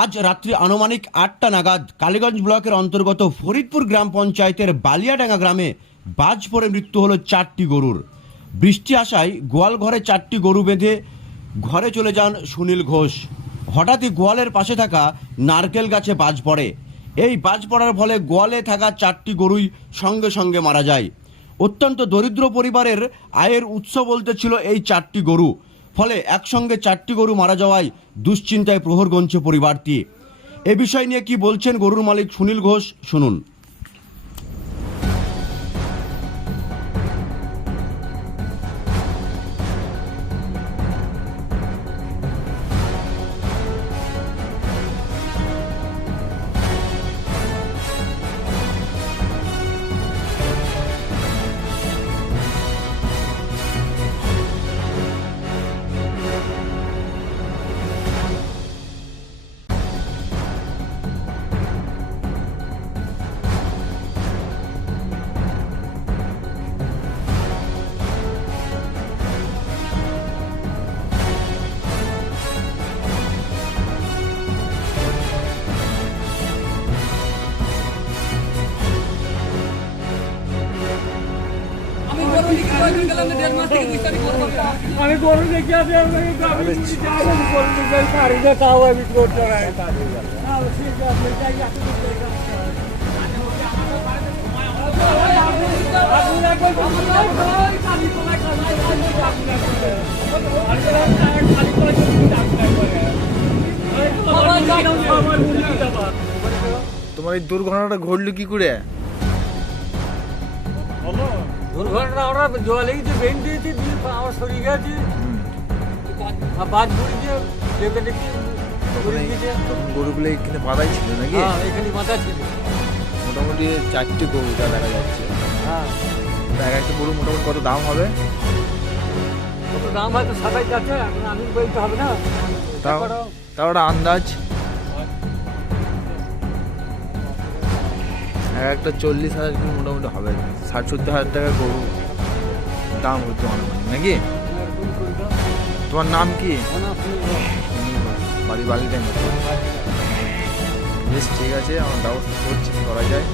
আজ রাত্রি আনুমানিক আটটা নাগাদ কালীগঞ্জ ব্লকের অন্তর্গত ফরিদপুর গ্রাম পঞ্চায়েতের বালিয়াডাঙ্গা গ্রামে বাজ পড়ে মৃত্যু হলো চারটি গরুর। বৃষ্টি আসায় গোয়াল ঘরে চারটি গরু বেঁধে ঘরে চলে যান সুনীল ঘোষ। হঠাৎই গোয়ালের পাশে থাকা নারকেল গাছে বাজ পড়ে। এই বাজ পড়ার ফলে গোয়ালে থাকা চারটি গরুই সঙ্গে সঙ্গে মারা যায়। অত্যন্ত দরিদ্র পরিবারের আয়ের উৎস বলতে ছিল এই চারটি গরু। ফলে একসঙ্গে চারটি গরু মারা যাওয়ায় দুশ্চিন্তায় প্রহর গঞ্চে পরিবারটি। এ বিষয় নিয়ে কি বলছেন গরুর মালিক সুনীল ঘোষ, শুনুন। খালি করে যদি ডাক্তার করে। এই তো আমার আমার মুরগি দাবা। তোমার এই দুর্ঘটনাটা ঘটলো কি করে দুর্ঘটনা ওরা জলেই যে বেন দিয়েছে দিয়ে আমার শরীর গেছে। আর বাদ ঘুরে দিয়ে দেখে দেখি গরুগুলো এখানে বাধাই ছিল নাকি? হ্যাঁ এখানে মাথা ছিল। মোটামুটি চারটে গরু যা দেখা যাচ্ছে। হ্যাঁ। তা এক একটা গরু মোটামুটি কত দাম হবে? কত দাম হয়তো সাতাই যাচ্ছে এখন আমি বলতে হবে না। তাও তাও একটা আন্দাজ। এক একটা চল্লিশ হাজার কিন্তু মোটামুটি হবে ষাট, সত্তর হাজার টাকা গরু দাম হতো আনুমানিক নাকি? তোমার নাম কি? বাড়ি বালিটাই বেশ, ঠিক আছে, আমার ব্যবস্থা করছি, করা যায়।